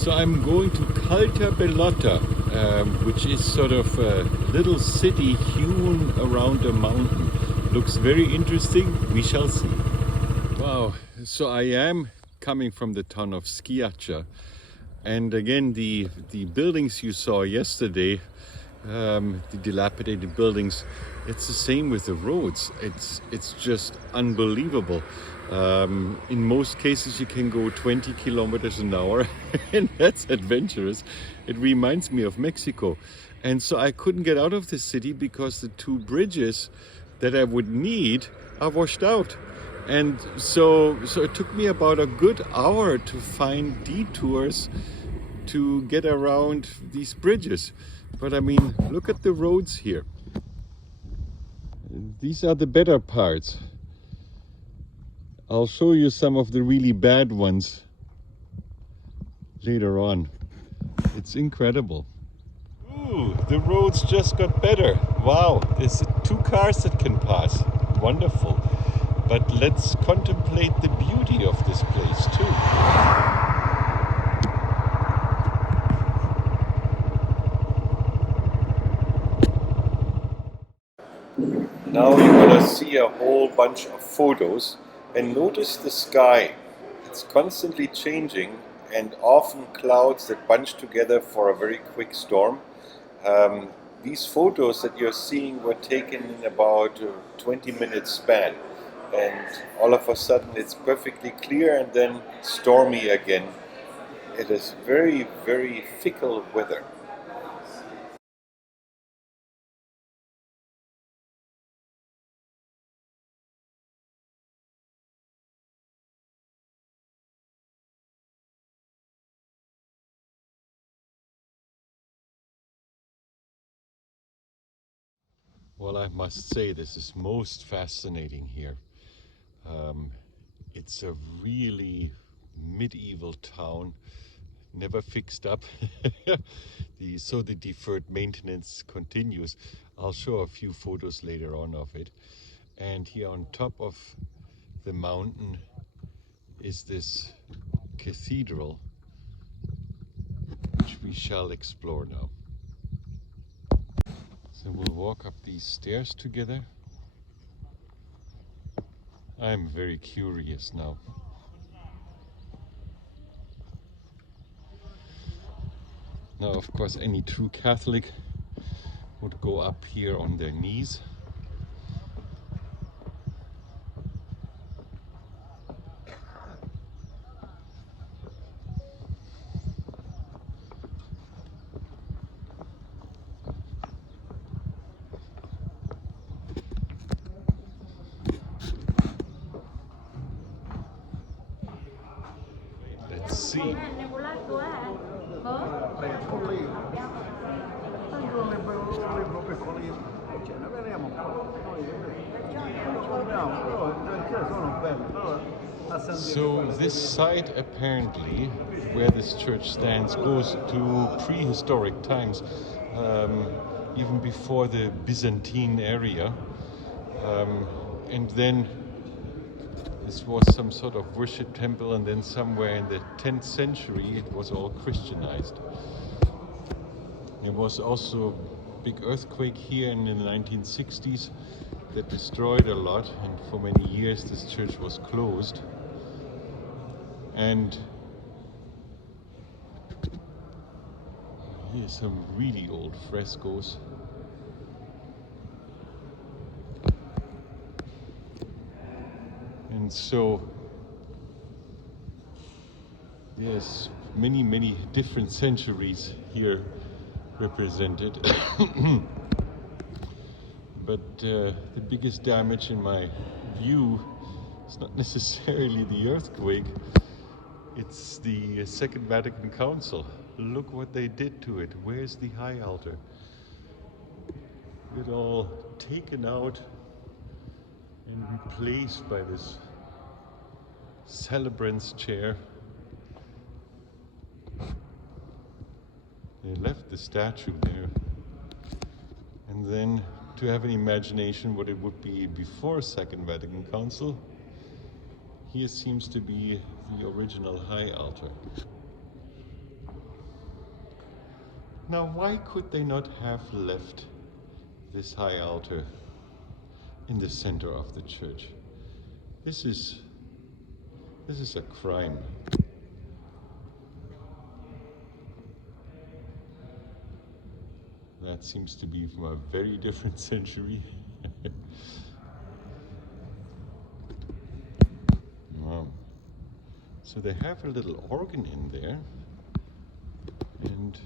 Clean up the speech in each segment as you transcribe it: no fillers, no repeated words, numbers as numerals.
So I'm going to Calta Bellotta, which is sort of a little city hewn around a mountain. Looks very interesting. We shall see. Wow, so I am coming from the town of Schiaccia. And again, the buildings you saw yesterday, the dilapidated buildings, it's the same with the roads. It's just unbelievable. In most cases you can go 20 kilometers an hour and that's adventurous. It reminds me of Mexico. And so I couldn't get out of the city because the two bridges that I would need are washed out. And so it took me about a good hour to find detours to get around these bridges. But I mean, look at the roads here. These are the better parts. I'll show you some of the really bad ones later on. It's incredible. Ooh, the roads just got better. Wow, there's 2 cars that can pass. Wonderful. But let's contemplate the beauty of this place too. Now you're gonna see a whole bunch of photos and notice the sky. It's constantly changing and often clouds that bunch together for a very quick storm. These photos that you're seeing were taken in about a 20-minute span, and all of a sudden it's perfectly clear and then stormy again. It is very, very fickle weather. Well, I must say this is most fascinating here. It's a really medieval town, never fixed up. So the deferred maintenance continues. I'll show a few photos later on of it. And here on top of the mountain is this cathedral, which we shall explore now. So we'll walk up these stairs together. I'm very curious now. Now, of course, any true Catholic would go up here on their knees. Let's see. So this site apparently, where this church stands, goes to prehistoric times, even before the Byzantine area, and then this was some sort of worship temple, and then somewhere in the 10th century it was all Christianized. There was also a big earthquake here in the 1960s that destroyed a lot, and for many years this church was closed. And here's some really old frescoes. And so there's many different centuries here represented. But the biggest damage in my view is not necessarily the earthquake, it's the Second Vatican Council. Look what they did to it. Where's the high altar? It all taken out and replaced by this celebrant's chair. They left the statue there. And then, to have an imagination what it would be before Second Vatican Council, here seems to be the original high altar. Now, why could they not have left this high altar in the center of the church? This is a crime. That seems to be from a very different century. Wow. So they have a little organ in there, and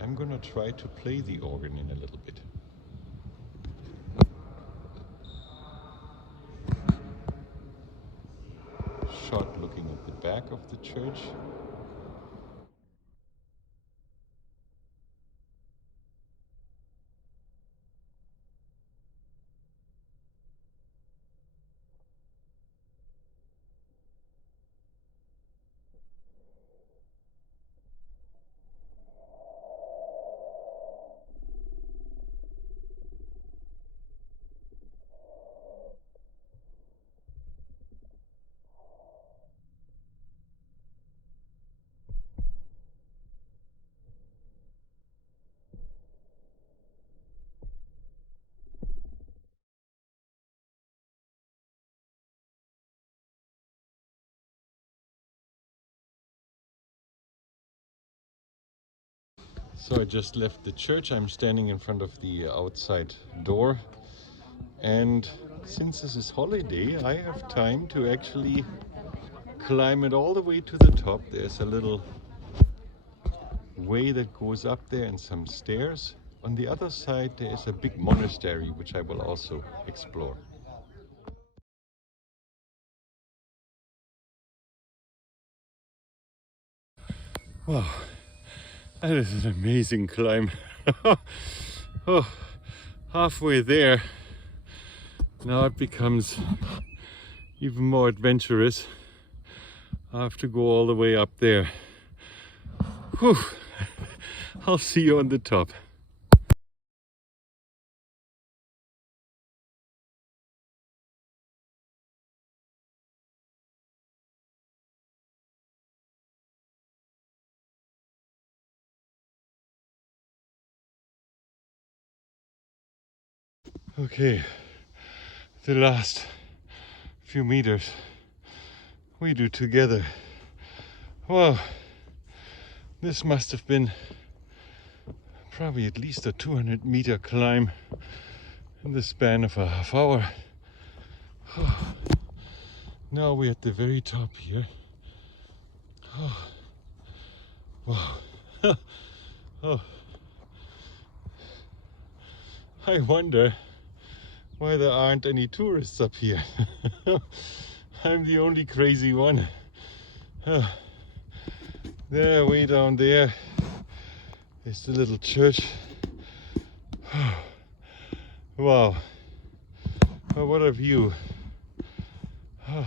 I'm gonna try to play the organ in a little bit. Shot looking at the back of the church. So I just left the church. I'm standing in front of the outside door, and since this is holiday, I have time to actually climb it all the way to the top. There's a little way that goes up there and some stairs. On the other side there is a big monastery which I will also explore. Wow, that is an amazing climb. Oh, halfway there, now it becomes even more adventurous. I have to go all the way up there. Whew. I'll see you on the top. Okay, the last few meters we do together. Wow, this must have been probably at least a 200-meter climb in the span of a half hour. Now we're at the very top here. Oh, wow. Oh. I wonder why there aren't any tourists up here. I'm the only crazy one. There, way down there is the little church. Wow. Well, what a view. Yeah,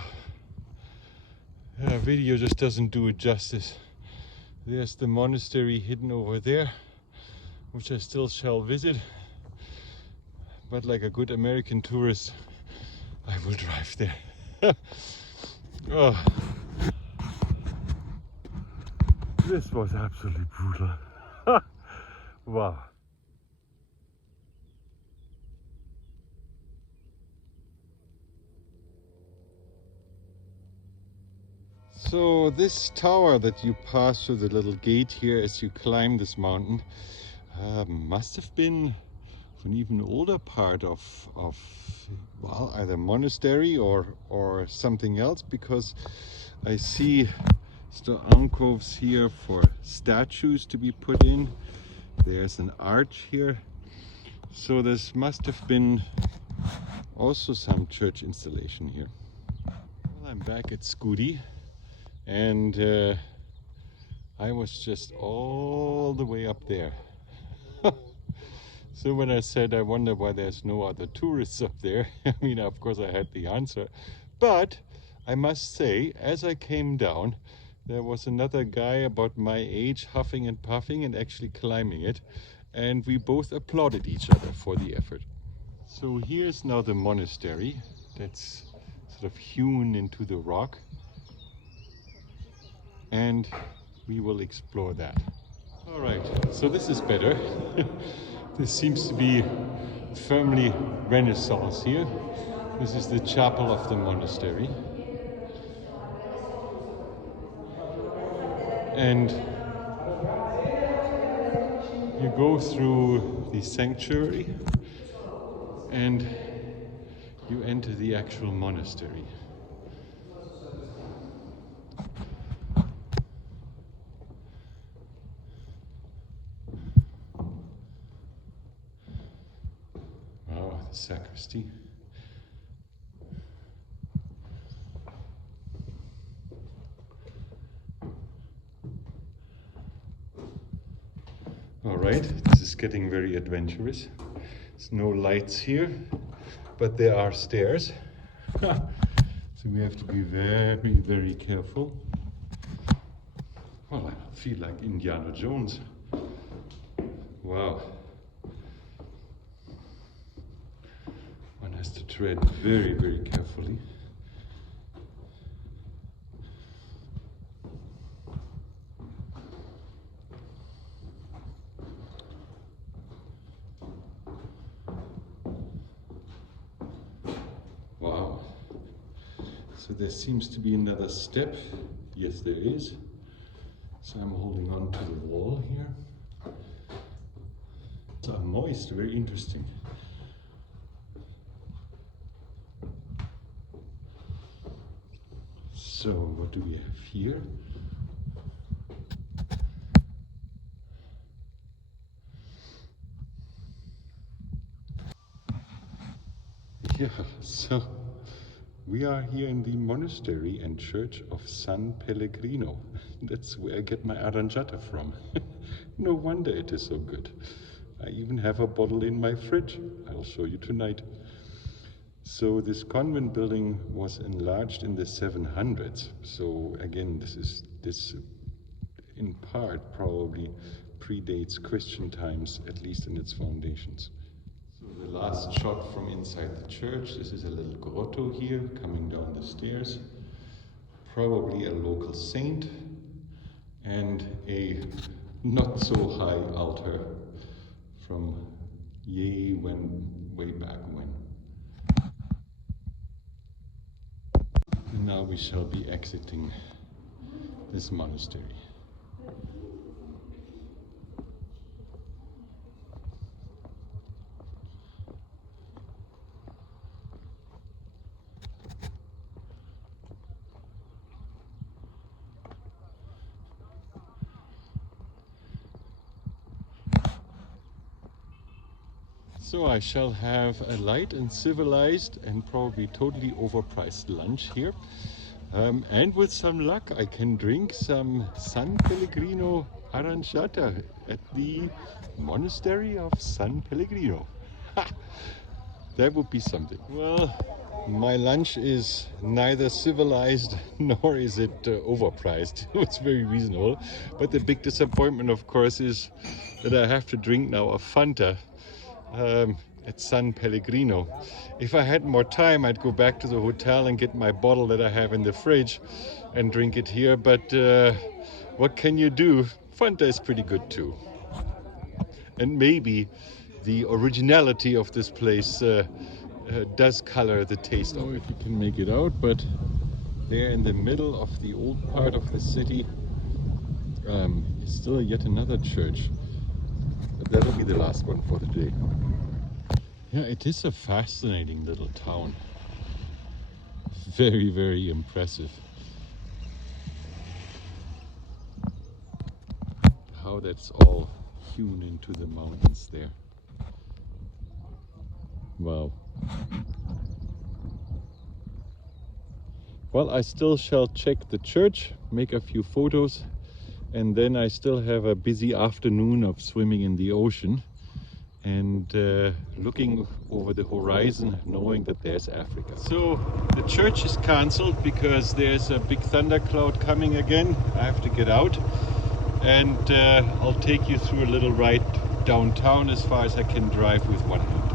video just doesn't do it justice. There's the monastery hidden over there, which I still shall visit. But like a good American tourist, I will drive there. Oh, this was absolutely brutal. Wow. So this tower that you pass through the little gate here as you climb this mountain must have been an even older part of well, either monastery or something else, because I see still alcoves here for statues to be put in. There's an arch here, so this must have been also some church installation here. Well, I'm back at Scudi, and I was just all the way up there. So when I said I wonder why there's no other tourists up there, I mean, of course I had the answer. But I must say, as I came down, there was another guy about my age huffing and puffing and actually climbing it. And we both applauded each other for the effort. So here's now the monastery that's sort of hewn into the rock. And we will explore that. All right, so this is better. This seems to be firmly Renaissance here. This is the chapel of the monastery. And you go through the sanctuary and you enter the actual monastery. Wow, the sacristy. All right, this is getting very adventurous. There's no lights here, but there are stairs. So we have to be very, very careful. Well, I feel like Indiana Jones. Wow. One has to tread very, very carefully. Wow. So there seems to be another step. Yes, there is. So I'm holding on to the wall here. It's moist, very interesting. So what do we have here? Yeah, so we are here in the monastery and church of San Pellegrino. That's where I get my aranciata from. No wonder it is so good. I even have a bottle in my fridge. I'll show you tonight. So this convent building was enlarged in the 700s. So again, this in part probably predates Christian times, at least in its foundations. So the last shot from inside the church. This is a little grotto here coming down the stairs. Probably a local saint and a not so high altar from way back when. And now we shall be exiting this monastery. So I shall have a light and civilized and probably totally overpriced lunch here. And with some luck, I can drink some San Pellegrino aranciata at the monastery of San Pellegrino. Ha! That would be something. Well, my lunch is neither civilized nor is it overpriced. It's very reasonable. But the big disappointment, of course, is that I have to drink now a Fanta at San Pellegrino. If I had more time, I'd go back to the hotel and get my bottle that I have in the fridge and drink it here, but what can you do? Fanta is pretty good too. And maybe the originality of this place does color the taste of it. If you can make it out, but there in the middle of the old part of the city is still yet another church. That'll be the last one for the day. Yeah, it is a fascinating little town. Very, very impressive. How that's all hewn into the mountains there. Wow. Well, I still shall check the church, make a few photos, and then I still have a busy afternoon of swimming in the ocean and looking over the horizon, knowing that there's Africa. So the church is cancelled because there's a big thundercloud coming again. I have to get out, and I'll take you through a little ride downtown as far as I can drive with one hand.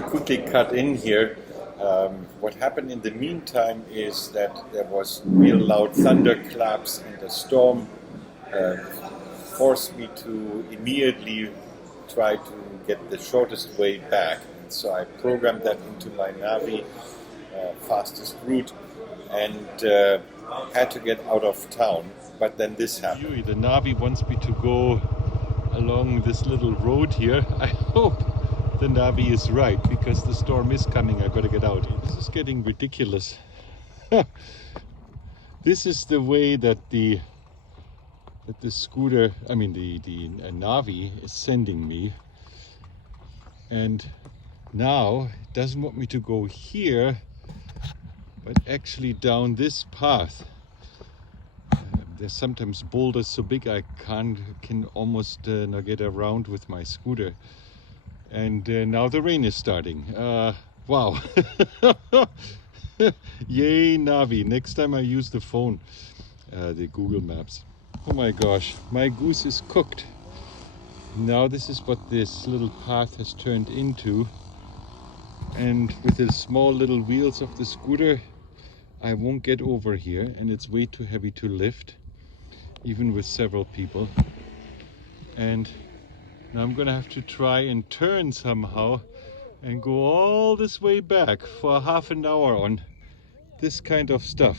to quickly cut in here. What happened in the meantime is that there was real loud thunderclaps and the storm forced me to immediately try to get the shortest way back. And so I programmed that into my Navi fastest route and had to get out of town. But then this happened. The Navi wants me to go along this little road here. I hope the Navi is right because the storm is coming. I gotta get out. This is getting ridiculous. This is the way that the scooter, I mean the Navi is sending me, and now it doesn't want me to go here but actually down this path. There's sometimes boulders so big I can almost not get around with my scooter, and now the rain is starting. Wow. Yay Navi, next time I use the phone, the Google Maps. Oh my gosh, my goose is cooked. Now this is what this little path has turned into, and with the small little wheels of the scooter I won't get over here, and it's way too heavy to lift even with several people. And now I'm gonna have to try and turn somehow and go all this way back for half an hour on this kind of stuff,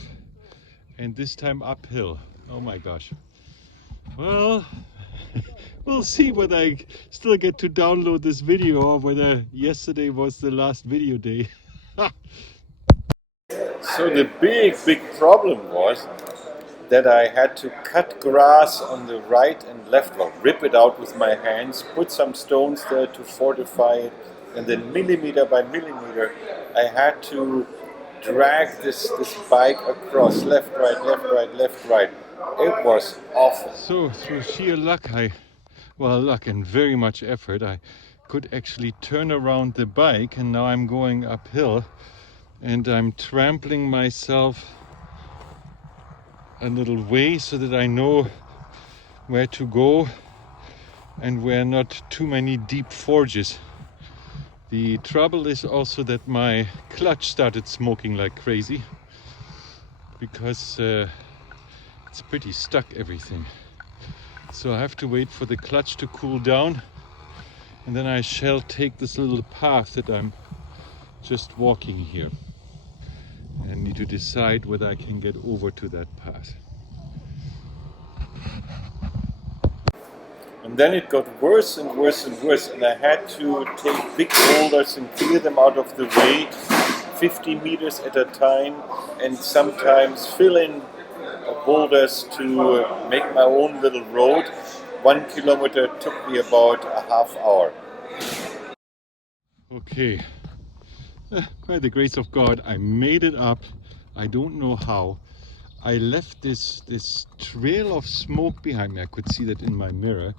and this time uphill. Oh my gosh. Well, we'll see whether I still get to download this video or whether yesterday was the last video day. So the big problem was that I had to cut grass on the right and left, well, rip it out with my hands, put some stones there to fortify it, and then millimeter by millimeter I had to drag this bike across, left, right, left, right, left, right. It was awful. So through sheer luck, luck and very much effort, I could actually turn around the bike, and now I'm going uphill and I'm trampling myself a little way so that I know where to go and where not too many deep forges. The trouble is also that my clutch started smoking like crazy because it's pretty stuck, everything. So I have to wait for the clutch to cool down, and then I shall take this little path that I'm just walking here. I need to decide whether I can get over to that path. And then it got worse and worse and worse, and I had to take big boulders and clear them out of the way, 50 meters at a time, and sometimes fill in boulders to make my own little road. 1 kilometer took me about a half hour. Okay, by the grace of God, I made it up. I don't know how. I left this trail of smoke behind me. I could see that in my mirror,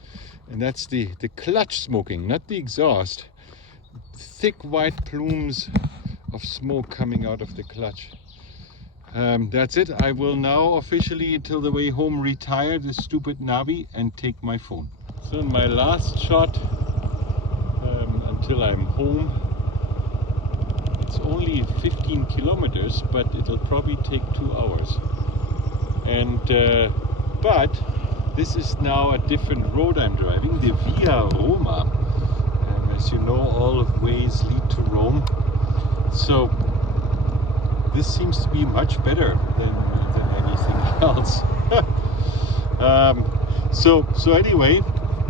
and that's the clutch smoking, not the exhaust. Thick white plumes of smoke coming out of the clutch. That's it. I will now officially, until the way home, retire this stupid Navi and take my phone. So in my last shot, until I'm home, it's only 15 kilometers, but it'll probably take 2 hours. And but this is now a different road I'm driving, the Via Roma. As you know, all ways lead to Rome. So this seems to be much better than anything else. So anyway,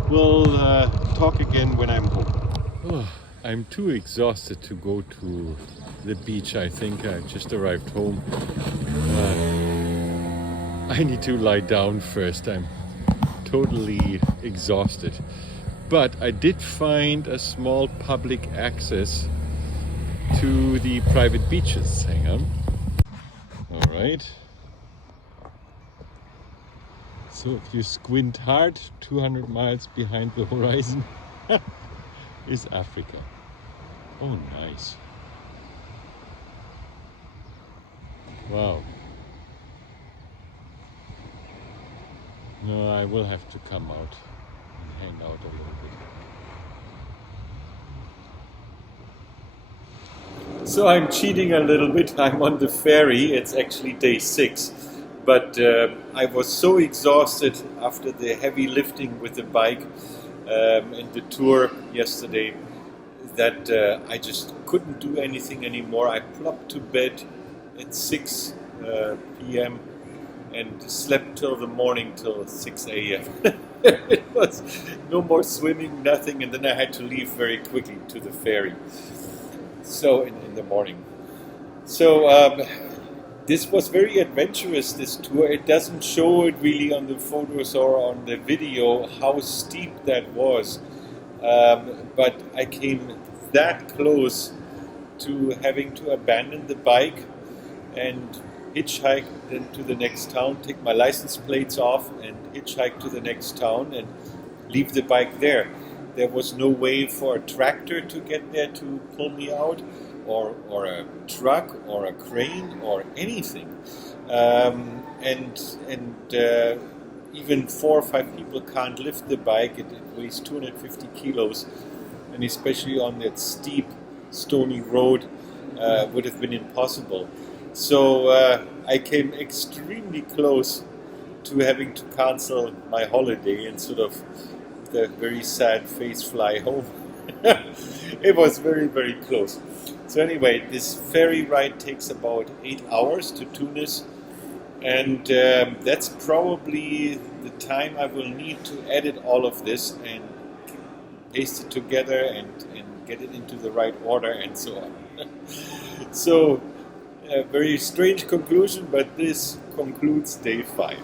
we'll talk again when I'm home. Oh, I'm too exhausted to go to the beach. I think I just arrived home. I need to lie down first. I'm totally exhausted. But I did find a small public access to the private beaches. Hang on. All right. So if you squint hard, 200 miles behind the horizon is Africa. Oh, nice. Wow. No, I will have to come out and hang out a little bit. So I'm cheating a little bit. I'm on the ferry. It's actually day 6. But I was so exhausted after the heavy lifting with the bike and the tour yesterday that I just couldn't do anything anymore. I plopped to bed at 6 p.m. and slept till the morning, till 6 a.m. It was no more swimming, nothing, and then I had to leave very quickly to the ferry. So in the morning. So this was very adventurous, this tour. It doesn't show it really on the photos or on the video how steep that was. But I came that close to having to abandon the bike and hitchhike then to the next town, take my license plates off and hitchhike to the next town and leave the bike there. There was no way for a tractor to get there to pull me out, or a truck or a crane or anything. And even 4 or 5 people can't lift the bike. It weighs 250 kilos, and especially on that steep, stony road would have been impossible. So I came extremely close to having to cancel my holiday and sort of with a very sad face fly home. It was very, very close. So anyway, this ferry ride takes about 8 hours to Tunis, and that's probably the time I will need to edit all of this and paste it together and get it into the right order and so on. So, a very strange conclusion, but this concludes day 5.